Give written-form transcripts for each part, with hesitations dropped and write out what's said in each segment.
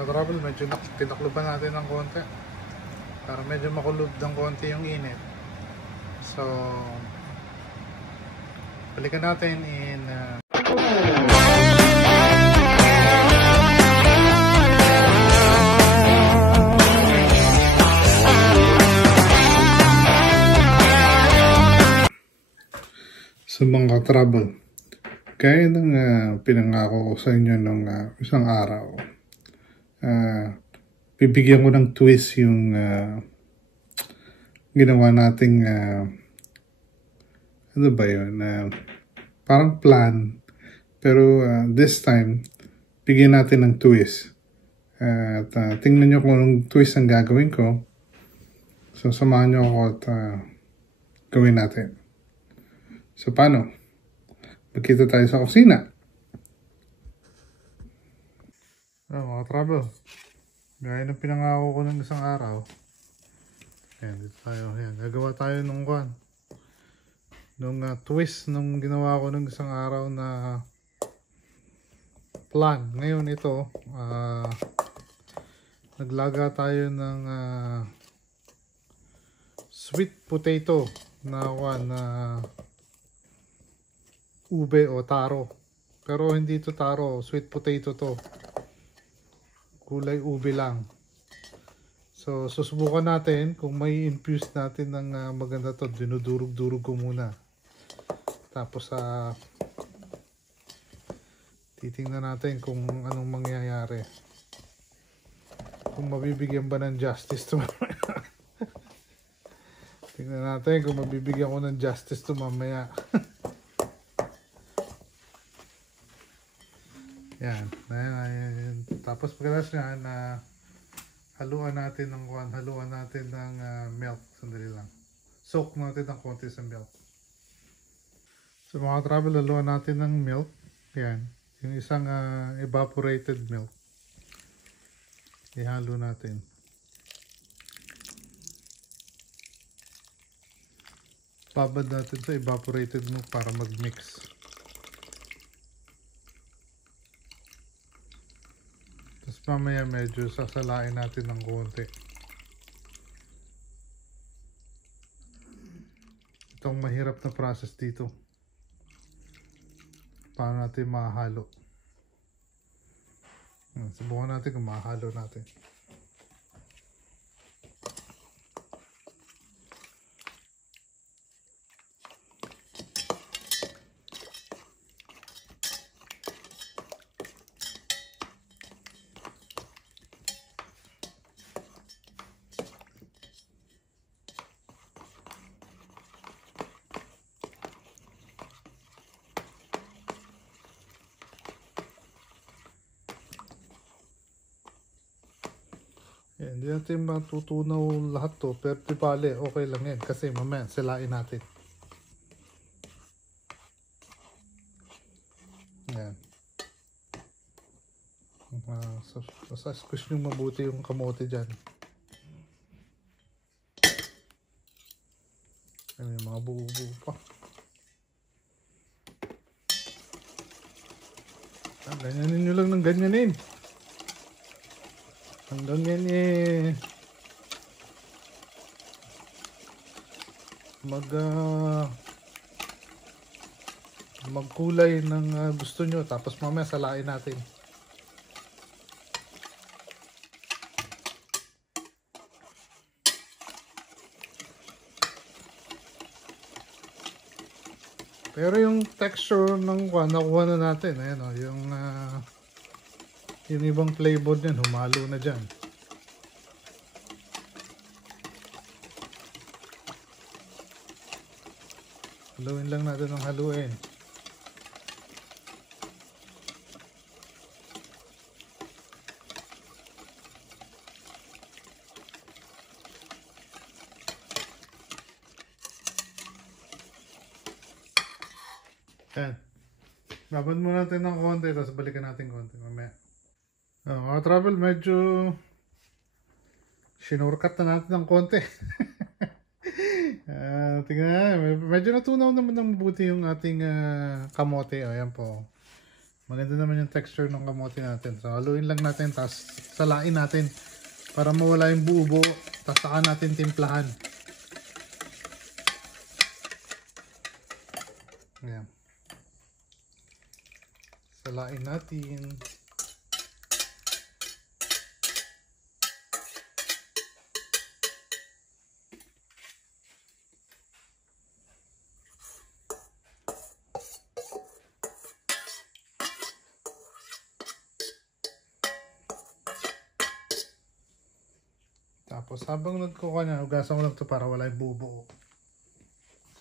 Mga trouble, medyo tinakluban natin ng konti para medyo makulob ng konti yung init. So balikan natin in sa mga trouble. Kaya ng pinangako ko sa inyo nung isang araw, bibigyan ko ng twist yung ginawa nating ano ba yun, parang plan, pero this time bigyan natin ng twist at tingnan nyo kung anong twist ang gagawin ko. So samahan nyo ako at gawin natin. So paano? Magkita tayo sa kusina. Mga trouble, gaya ng pinangako ko ng isang araw. Ayan, dito tayo. Ayan, gagawa tayo nung twist nung ginawa ko ng isang araw na plan. Ngayon ito, naglaga tayo ng sweet potato na ube o taro. Pero hindi to taro, sweet potato to. Kulay ube lang. So susubukan natin kung may infuse natin ng maganda to. Dinudurog-durog ko muna. Tapos titingnan natin kung anong mangyayari. Kung mabibigyan ba ng justice to mamaya. Tingnan natin kung mabibigyan ko ng justice to mamaya. Yan. Tapos pagkatapos yan, haluan natin ng milk. Sandali lang. Soak natin ng konti sa milk. So mga trouble, haluan natin ng milk. Yan. Yung isang evaporated milk. Ihalo natin. Babad natin sa evaporated milk para mag-mix. Tapos mamaya medyo sasalain natin ng konti. Itong mahirap na process dito. Paano natin mahalo? Subukan natin kung mahalo natin. Yan, hindi natin matutunaw lahat to, pero pipali, okay lang yan kasi mamaya silain natin. Yan. Squeeze nyo mabuti yung kamote dyan. Yan, yung mga buo-buo pa. Ganyanin nyo lang ng ganyanin. Hanggang yan magkulay ng gusto nyo, tapos mamaya salain natin. Pero yung texture ng nakuha na natin, ayan o, yung ibang flavor niyan, humalo na dyan. Haluin lang natin ng haluin. Ayan. Babad muna natin ng konti, tapos balikan natin konti mamaya. Mga trouble, medyo sinurkat na natin ng konti. Tingnan, medyo natunaw naman ng mabuti yung ating kamote. Ayan po. Maganda naman yung texture ng kamote natin. So haluin lang natin, tapos salain natin para mawala yung buo-buo, tapos saka natin timplahan. Ayan. Salain natin. Tapos habang nagkuha na, hugasan ko lang ito para wala yung buo-buo.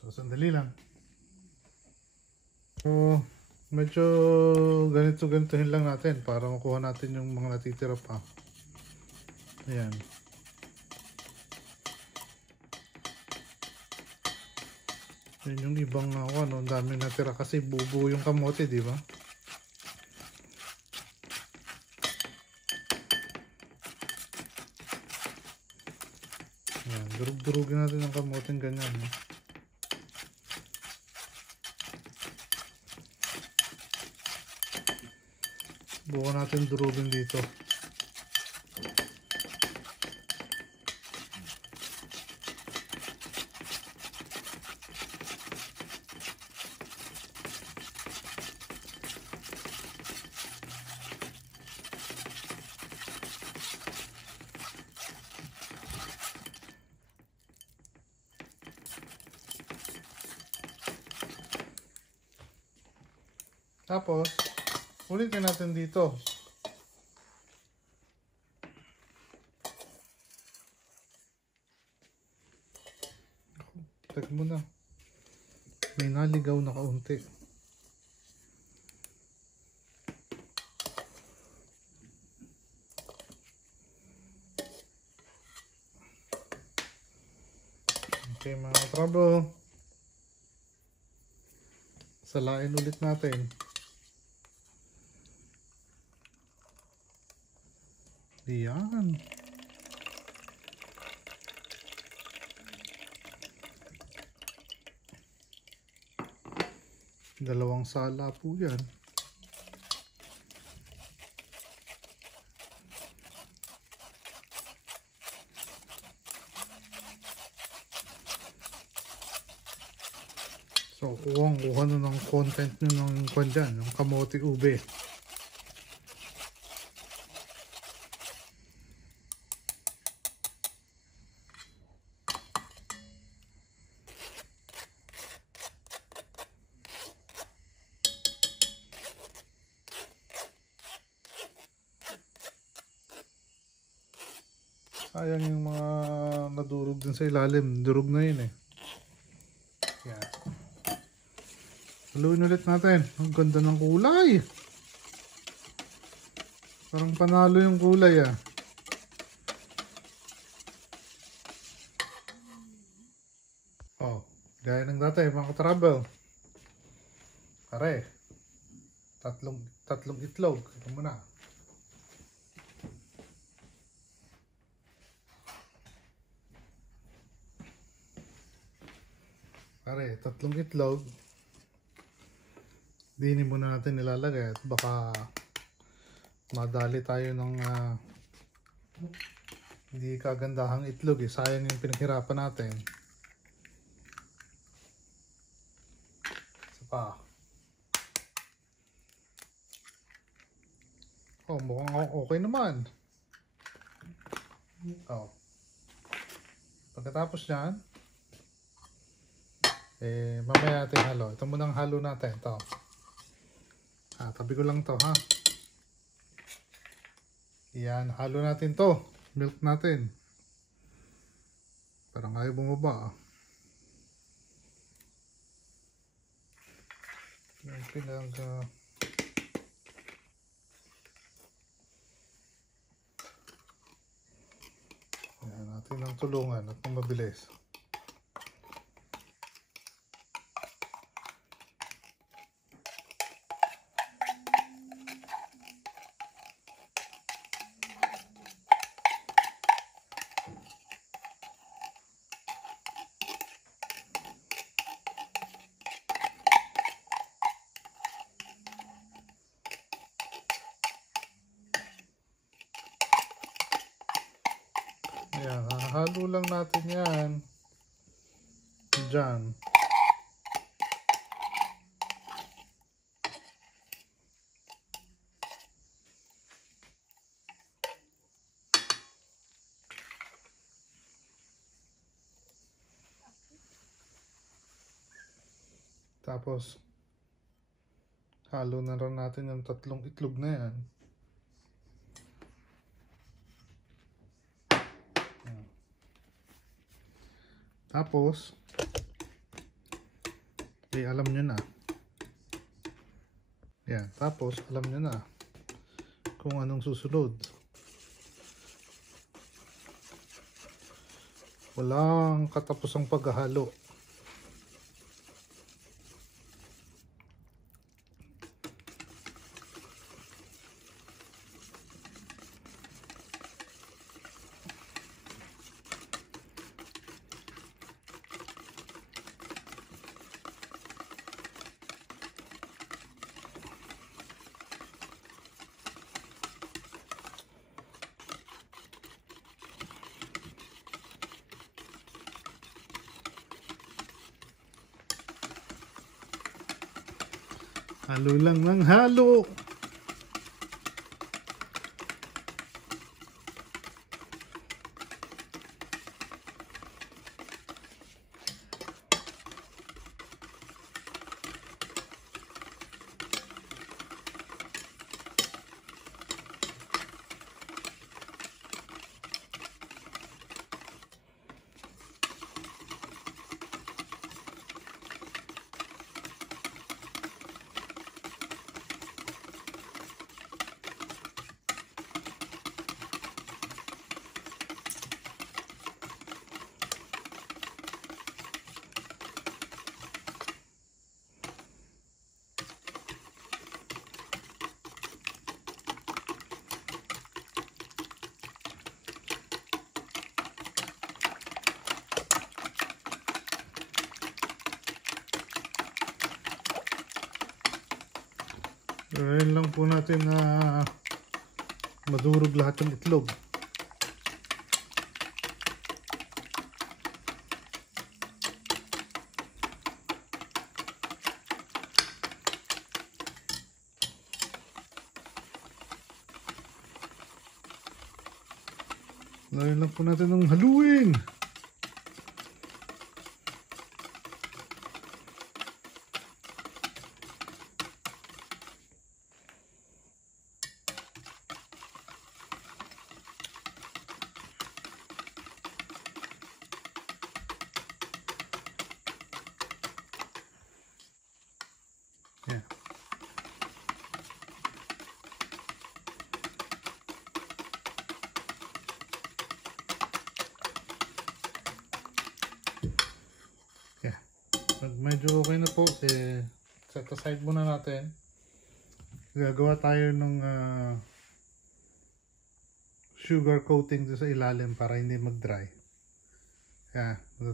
So sandali lang. So medyo ganito-ganitohin lang natin para makuha natin yung mga natitira pa. Ayan. Yan yung ibang ano, ang dami natira kasi buo-buo yung kamote, di ba? Ayan, durug-durugin natin ang kamote ganyan. Bukan natin durugin dito. Tapos, ulitin natin dito. Tag mo na. May naligaw na kaunti. Okay mga trouble. Salain ulit natin. Ayan. Dalawang sala po yan. So, kuha na ng content nyo ng kwan dyan, ng kamote ube. Sayang yung mga nadurog din sa ilalim. Durog na yun eh. Yan. Haluin ulit natin. Ang ganda ng kulay. Parang panalo yung kulay ah. Oh, gaya ng dati mga ka-travel. Pare. Tatlong itlog. Ito muna. Pare, tatlong itlog. Dini muna natin nilalagay at baka madali tayo ng hindi kagandahang itlog eh. Sayang yung pinaghirapan natin. Isa pa. Oh, mukhang okay naman. Oh. Pagkatapos nyan, mamaya natin halo. Ito munang halo natin. Ito. Tabi ko lang to ha. Yan, halo natin to. Milk natin. Parang ayaw bumaba. Yan, yan natin ang tulungan at mabilis. Ayan, hahalo lang natin yan. Diyan. Tapos, halo na rin natin yung 3 itlog na yan. Tapos, alam nyo na. Yan. Tapos, alam nyo na kung anong susunod. Walang katapusang paghahalo. Halo lang ng halo. Gawin lang po natin na madurog lahat ng itlog. Gawin lang po natin ng haluin. Yeah. Yeah. Pag medyo okay na po, set aside muna natin. Gagawa tayo ng sugar coating sa ilalim para hindi mag-dry. Yeah, gawa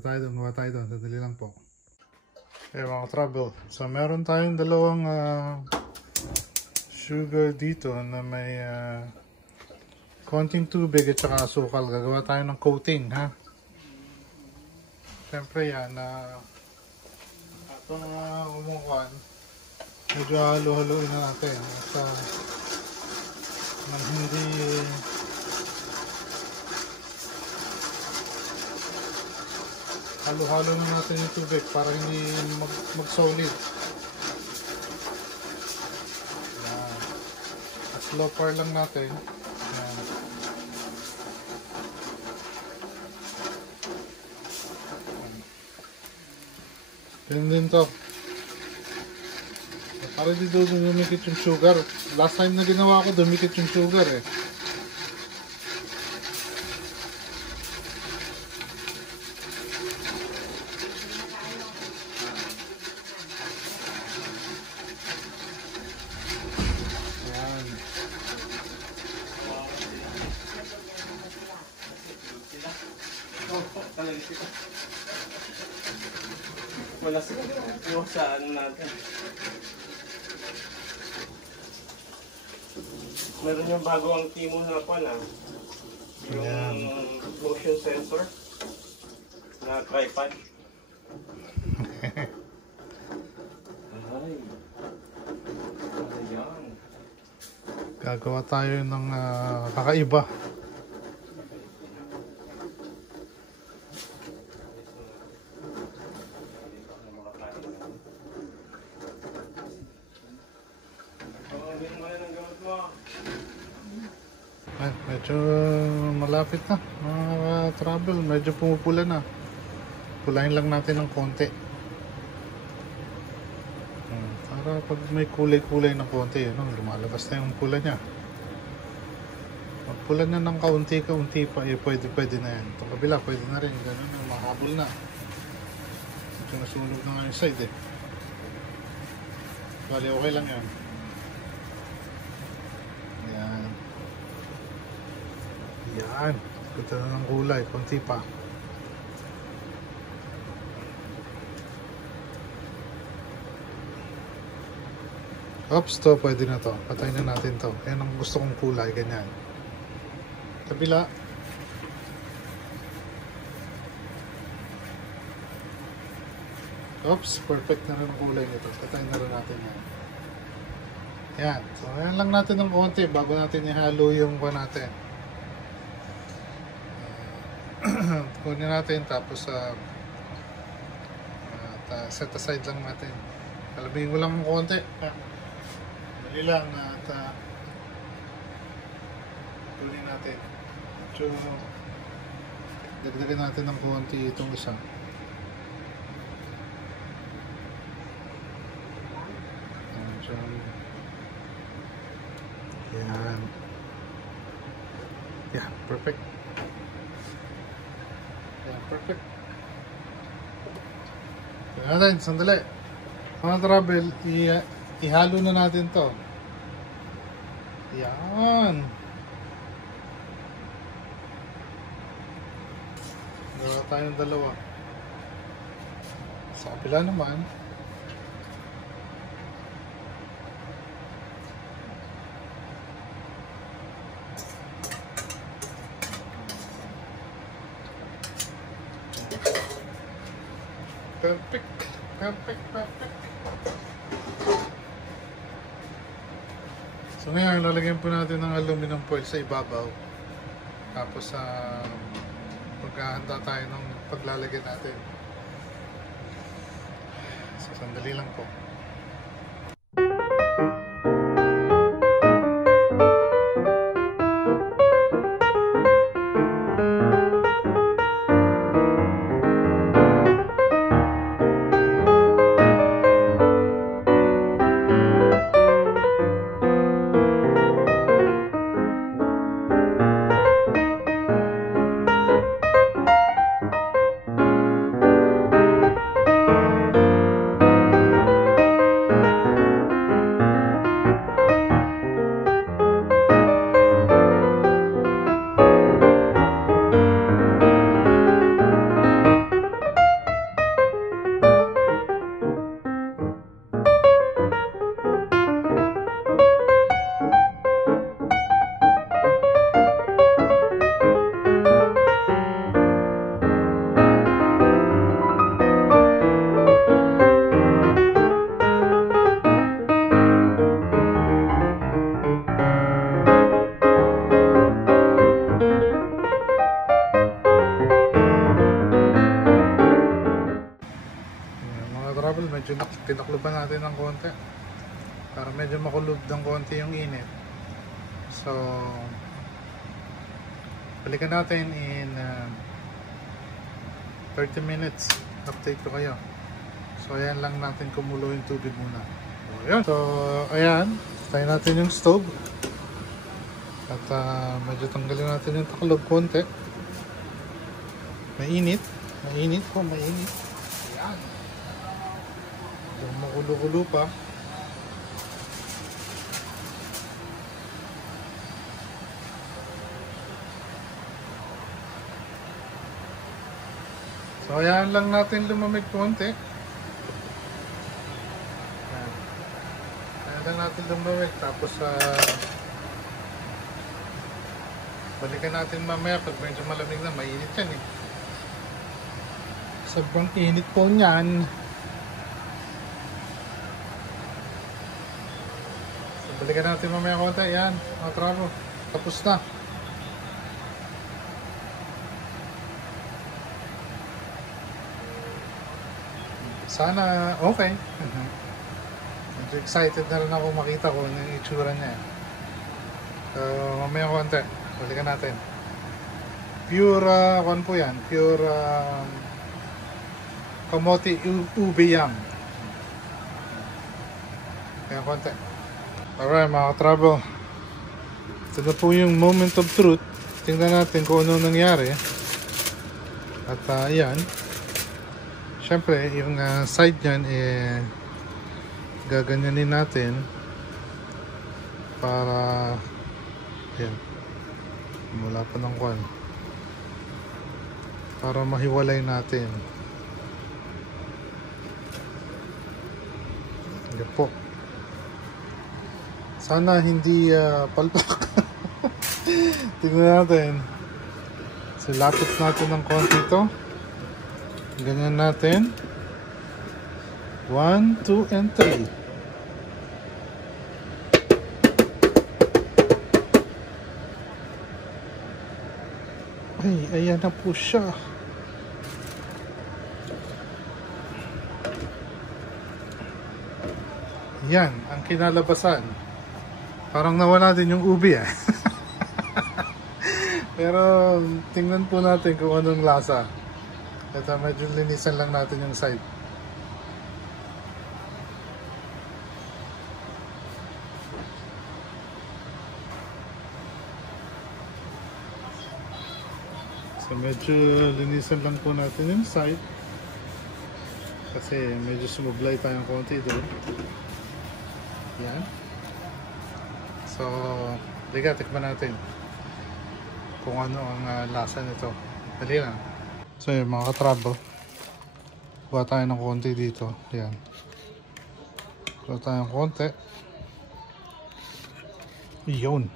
tayo doon. Sadali lang po. Okay mga trouble. So meron tayong dalawang sugar dito na may konting tubig at saka asukal. Gagawa tayo ng coating, ha? Siyempre yan ito na umukan. Medyo halo-haloin na natin at hindi halo-halo na natin yung tubig para hindi mag-solid. Yan. Slow pour lang natin. Yan. Ganun din to. Para dito dumikit yung sugar. Last time na ginawa ko, dumikit yung sugar eh. Wala yung sa ano natin. Meron yung bago ang timo na pa na. Ayan. Yung motion sensor na tripod. Ay. Ayan. Gagawa tayo ng kakaiba. Ay, medyo malapit na mga travel, medyo pumupula na. Pulahin lang natin ng konti. Para pag may kulay-kulay ng konti, lumalabas na yung pula niya. Pag pula niya ng kaunti-kaunti pa, pwede na yan. Itong kabila, pwede na rin. Ganun, mahabol na. Medyo nasunog na nga yung side eh. Bali, okay lang yan. Yan. Yan. Ganda na ng kulay. Konti pa. Oops, to. Pwede na to. Patayin na natin to. Yan ang gusto kong kulay. Ganyan. Kabila. Oops, perfect na rin ang kulay nito. Patayin na rin natin yan. Yan. So, yan lang natin ng konti bago natin ihalo yung pa natin. Kunin natin tapos set aside lang natin. Kalabing ko lang ng konti. Dali lang at kunin natin. So, dagdagan natin ng konti itong isa. So, yan. Yeah, perfect. Yeah, perfect. Tignan natin, sandali. Mga travel, ihalo na natin to. Yan. Gawa tayong dalawa. Sa kapila naman. Perfect. Perfect, perfect. So ngayon, lalagyan po natin ng aluminum foil sa ibabaw. Tapos paghahanda tayo ng paglalagyan natin. So sandali lang po. Medyo pinakluban natin ng konti para medyo makulub ng konti yung init. So balikan natin in 30 minutes. Update ko kayo. So ayan lang natin kumulo yung tubig muna. So ayan, tayo natin yung stove at medyo tanggalin natin yung taklob konti. Mainit po, mainit. Ayan. Makulo-kulo pa. So ayan lang natin lumamig konti. Ayan lang natin lumamig. Tapos Balikan natin mamaya pag medyo malamig na. Mainit yan eh. Sobrang init po niyan. So, balikan natin mamaya konti. Yan, mga trabo. Tapos na. Sana okay. Medyo excited na rin ako makita ko yung itsura niya. So, mamaya konti. Balikan natin. Pure, po yan. Pure kamote ube yam. Kaya konti. Alright mga ka-travel. Ito na po yung moment of truth. Tingnan natin kung ano nangyari. At yan. Siyempre, yung side nyan gaganyanin natin para yan. Mula pa ng kwan. Para mahiwalay natin. Yan po. Sana hindi palpak. Tingnan natin. So, lapit natin ng konti ito. Ganyan natin. 1, 2, and 3. Ay, ayan na po siya. Yan, ang kinalabasan. Parang nawala din yung ubi eh. Pero tingnan po natin kung anong lasa. Ito, medyo linisan lang natin yung side. So medyo linisan lang po natin yung side. Kasi medyo sumublay tayong konti doon. Yan. So, liga, tikman natin kung ano ang lasa nito. Dali lang. So yun mga ka-travel, kuha tayo ng konti dito. Yan, kuha tayo ng konti. Yun,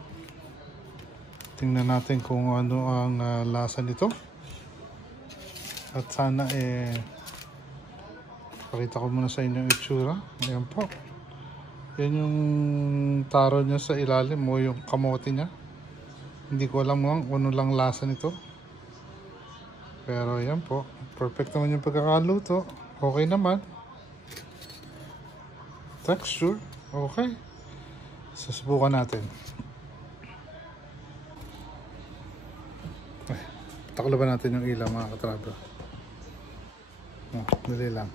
tingnan natin kung ano ang lasa nito. At sana pakita ko muna sa inyo yung itsura. Ayan po. Yan yung taro niya sa ilalim o yung kamote niya. Hindi ko alam kung ano lang lasa nito. Pero yan po, perfect naman yung pagkakaluto. Okay naman. Texture, okay. Susubukan natin. Ay, taklo ba natin yung ilaw mga katrabaho? Dali lang.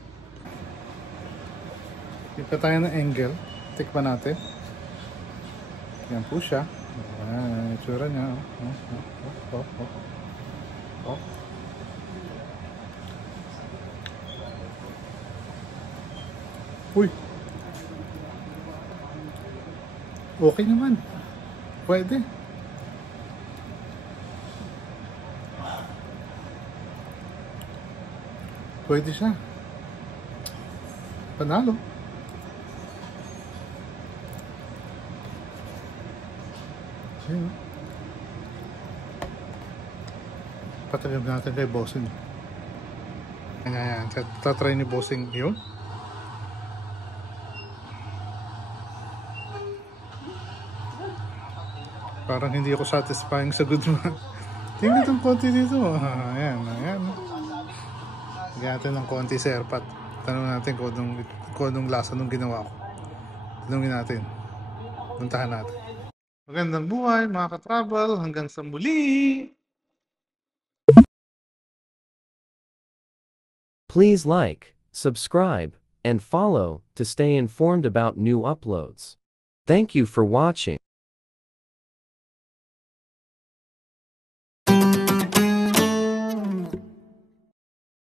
Ipa tayo ng angle. Tikman natin. Yan po siya. Ayan, yung tsura niya. Oh. Uy. Okay naman. Pwede. Pwede siya. Panalo. Ayun. Patagam natin kay Bossing. Ayan. Tatry ni Bossing yun. Parang hindi ako satisfying sa good mo. Tingnan itong konti dito. Ayan. Lagyan natin ng konti sa airpot. Tanong natin kung anong lasa nung ginawa ko. Tanungin natin. Puntahan natin. Magandang buhay mga ka-travel. Hanggang sa muli! Please like, subscribe, and follow to stay informed about new uploads. Thank you for watching.